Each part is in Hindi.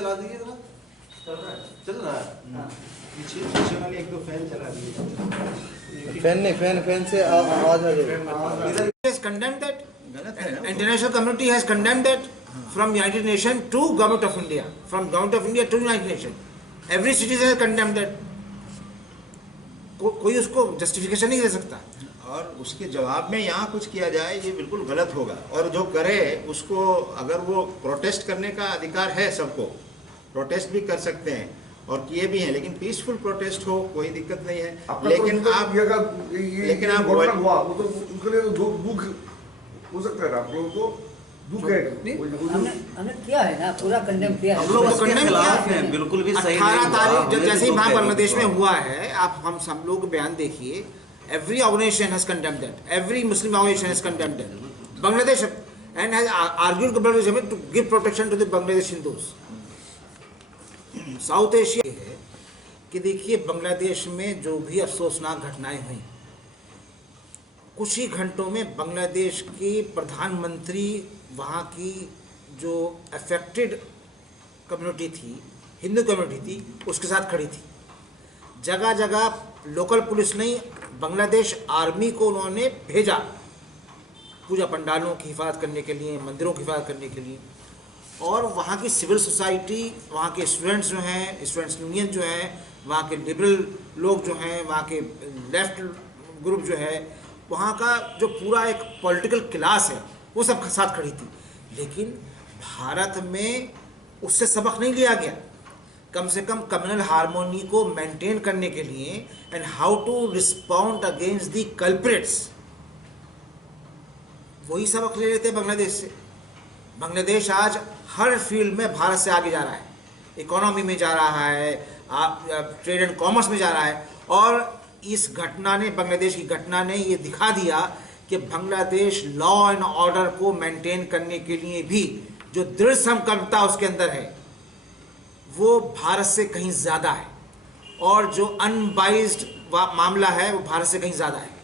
चला दीजिए जरा। चल रहा है। पीछे वाले एक दो फैन चला दिए। फैन से आवाज आ जाएगी। has condemned that. International community has condemned that from United Nations to Government of India, from Government of India to United Nations. Every citizen has condemned that. कोई उसको जस्टिफिकेशन नहीं दे सकता। और उसके जवाब में यहाँ कुछ किया जाए ये बिल्कुल गलत होगा। और जो करे उसको, अगर वो प्रोटेस्ट करने का अधिकार है, सबको प्रोटेस्ट भी कर सकते हैं और किए भी हैं, लेकिन पीसफुल प्रोटेस्ट हो, कोई दिक्कत नहीं है। लेकिन आप उसके लिए दुख हो सकता है, आप लोगों को दुख है। हमने किया है ना, पूरा कंडेम किया है। हम लोग तो कंडेम किया है, बिल्कुल भी सही 18 तारीख जैसे ही वहाँ बांग्लादेश में हुआ है, आप हम सब लोग बयान देखिए। Every organization has condemned that. Every Muslim organization has condemned that. Bangladesh and has argued to give protection to the Bangladesh Hindus. South Asia है कि देखिए बांग्लादेश में जो भी अफसोसनाक घटनाएं हुई, कुछ ही घंटों में बांग्लादेश की प्रधानमंत्री वहाँ की जो अफेक्टेड कम्युनिटी थी, हिंदू कम्युनिटी थी, उसके साथ खड़ी थी। जगह जगह लोकल पुलिस नहीं, बांग्लादेश आर्मी को उन्होंने भेजा पूजा पंडालों की हिफाजत करने के लिए, मंदिरों की हिफाजत करने के लिए। और वहाँ की सिविल सोसाइटी, वहाँ के स्टूडेंट्स जो हैं, स्टूडेंट्स यूनियन जो हैं, वहाँ के लिबरल लोग जो हैं, वहाँ के लेफ्ट ग्रुप जो है, वहाँ का जो पूरा एक पॉलिटिकल क्लास है, वो सब साथ खड़ी थी। लेकिन भारत में उससे सबक नहीं लिया गया। कम से कम कम्युनल हार्मोनी को मेंटेन करने के लिए and how to respond against the culprits, वही सबक ले लेते हैं बांग्लादेश से। बांग्लादेश आज हर फील्ड में भारत से आगे जा रहा है, इकोनॉमी में जा रहा है, ट्रेड एंड कॉमर्स में जा रहा है। और इस घटना ने, बांग्लादेश की घटना ने ये दिखा दिया कि बांग्लादेश लॉ एंड ऑर्डर को मेंटेन करने के लिए भी जो दृढ़ संकल्पता उसके अंदर है, वो भारत से कहीं ज़्यादा है। और जो अनबाइज्ड मामला है, वो भारत से कहीं ज़्यादा है।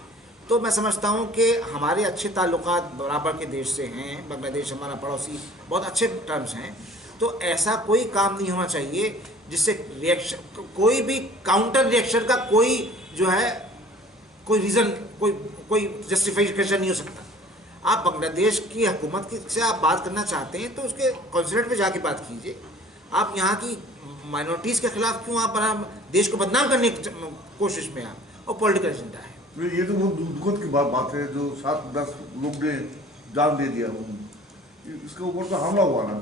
तो मैं समझता हूँ कि हमारे अच्छे ताल्लुकात बराबर के देश से हैं। बांग्लादेश हमारा पड़ोसी, बहुत अच्छे टर्म्स हैं। तो ऐसा कोई काम नहीं होना चाहिए जिससे रिएक्शन, कोई भी काउंटर रिएक्शन का कोई जो है कोई रीज़न, कोई जस्टिफिकेशन नहीं हो सकता। आप बांग्लादेश की हुकूमत से आप बात करना चाहते हैं तो उसके कॉन्सुलेट में जाके बात कीजिए। आप यहाँ की माइनॉरिटीज़ के खिलाफ क्यों आप देश को बदनाम करने की कोशिश में आप, और पॉलिटिकल एजेंडा है। ये तो बहुत दुखद की बात है जो 7-10 लोग ने जान दे दिया, इसके ऊपर तो हमला हुआ ना।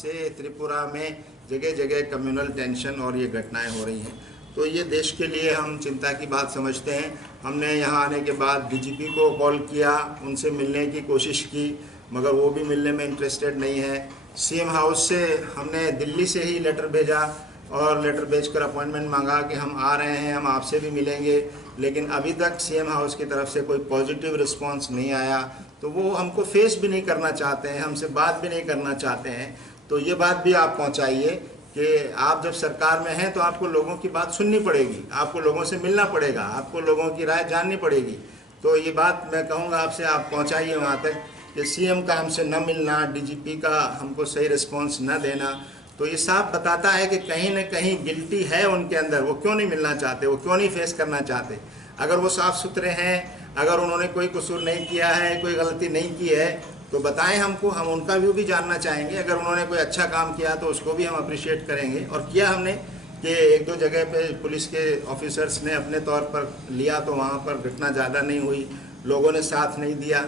से त्रिपुरा में जगह जगह कम्युनल टेंशन और ये घटनाएं हो रही हैं, तो ये देश के लिए हम चिंता की बात समझते हैं। हमने यहाँ आने के बाद डीजीपी को कॉल किया, उनसे मिलने की कोशिश की, मगर वो भी मिलने में इंटरेस्टेड नहीं है। सीएम हाउस से हमने दिल्ली से ही लेटर भेजा और लेटर भेजकर अपॉइंटमेंट मांगा कि हम आ रहे हैं, हम आपसे भी मिलेंगे, लेकिन अभी तक सीएम हाउस की तरफ से कोई पॉजिटिव रिस्पांस नहीं आया। तो वो हमको फेस भी नहीं करना चाहते हैं, हमसे बात भी नहीं करना चाहते हैं। तो ये बात भी आप पहुंचाइए कि आप जब सरकार में हैं तो आपको लोगों की बात सुननी पड़ेगी, आपको लोगों से मिलना पड़ेगा, आपको लोगों की राय जाननी पड़ेगी। तो ये बात मैं कहूँगा आपसे, आप पहुँचाइए वहाँ तक कि सीएम का हमसे न मिलना, डीजीपी का हमको सही रिस्पांस न देना, तो ये साफ बताता है कि कहीं न कहीं गिल्टी है उनके अंदर। वो क्यों नहीं मिलना चाहते, वो क्यों नहीं फेस करना चाहते। अगर वो साफ़ सुथरे हैं, अगर उन्होंने कोई कसूर नहीं किया है, कोई गलती नहीं की है, तो बताएं हमको, हम उनका व्यू भी जानना चाहेंगे। अगर उन्होंने कोई अच्छा काम किया तो उसको भी हम अप्रिशिएट करेंगे। और किया हमने कि एक दो जगह पे पुलिस के ऑफिसर्स ने अपने तौर पर लिया तो वहाँ पर घटना ज़्यादा नहीं हुई, लोगों ने साथ नहीं दिया,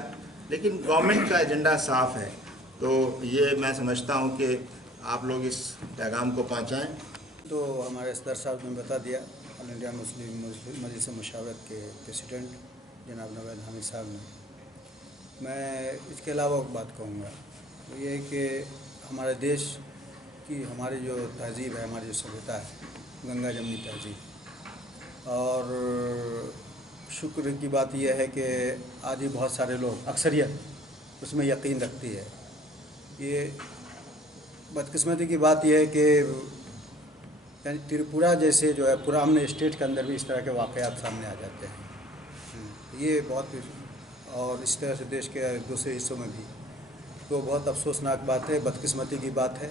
लेकिन गवर्नमेंट का एजेंडा साफ़ है। तो ये मैं समझता हूँ कि आप लोग इस पैगाम को पहुँचाएँ। तो हमारे सदर साहब ने बता दिया, ऑल इंडिया मुस्लिम मजलिस मुशावरत के प्रेसिडेंट जनाब नवेद हामिद साहब ने। मैं इसके अलावा एक बात कहूँगा, वो ये है कि हमारे देश की, हमारी जो तहज़ीब है, हमारी जो सभ्यता है, गंगा जमनी तहज़ीब। और शुक्र की बात यह है कि आज भी बहुत सारे लोग, अक्सरियत उसमें यकीन रखती है। ये बदकिस्मती की बात यह है कि त्रिपुरा जैसे जो है पूरा हमने स्टेट के अंदर भी इस तरह के वाक़यात सामने आ जाते हैं। ये बहुत, और इस तरह से देश के दूसरे हिस्सों में भी। तो बहुत अफसोसनाक बात है, बदकिस्मती की बात है।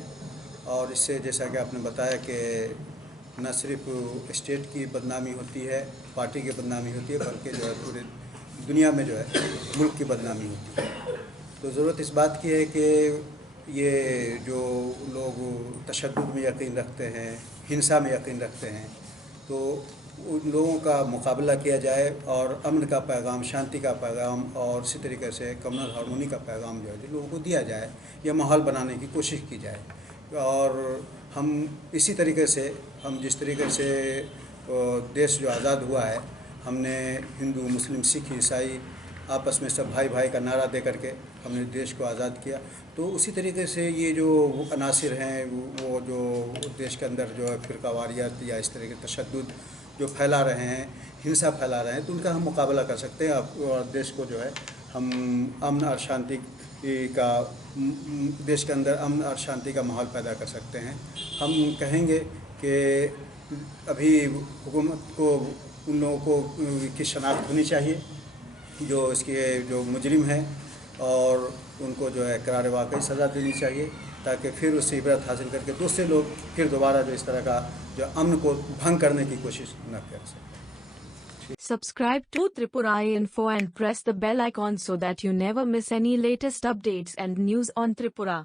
और इससे जैसा कि आपने बताया कि न सिर्फ स्टेट की बदनामी होती है, पार्टी की बदनामी होती है, बल्कि जो है पूरे दुनिया में जो है मुल्क की बदनामी होती है। तो ज़रूरत इस बात की है कि ये जो लोग तशद्दुद में यकीन रखते हैं, हिंसा में यकीन रखते हैं, तो उन लोगों का मुकाबला किया जाए और अमन का पैगाम, शांति का पैगाम और इसी तरीके से कम्युनल हार्मोनी का पैगाम जो है जो लोगों को दिया जाए, यह माहौल बनाने की कोशिश की जाए। और हम इसी तरीके से, हम जिस तरीके से देश जो आज़ाद हुआ है, हमने हिंदू, मुस्लिम, सिख, ईसाई आपस में सब भाई भाई का नारा दे करके हमने देश को आज़ाद किया। तो उसी तरीके से ये जो अनासिर हैं वो जो देश के अंदर जो है फ़िरकावारियत या इस तरह के तशद्दुद जो फैला रहे हैं, हिंसा फैला रहे हैं, तो उनका हम मुकाबला कर सकते हैं और देश को जो है हम अमन और शांति का, देश के अंदर अमन और शांति का माहौल पैदा कर सकते हैं। हम कहेंगे कि अभी हुकूमत को उन लोगों को की शनाख्त होनी चाहिए जो इसके जो मुजरिम हैं, और उनको जो है करार वाकई सज़ा देनी चाहिए, ताकि फिर उससे इबरत हासिल करके दूसरे लोग फिर दोबारा जो इस तरह का जो अमन को भंग करने की कोशिश न कर सकें। Subscribe to Tripura Info and press the bell icon so that you never miss any latest updates and news on Tripura.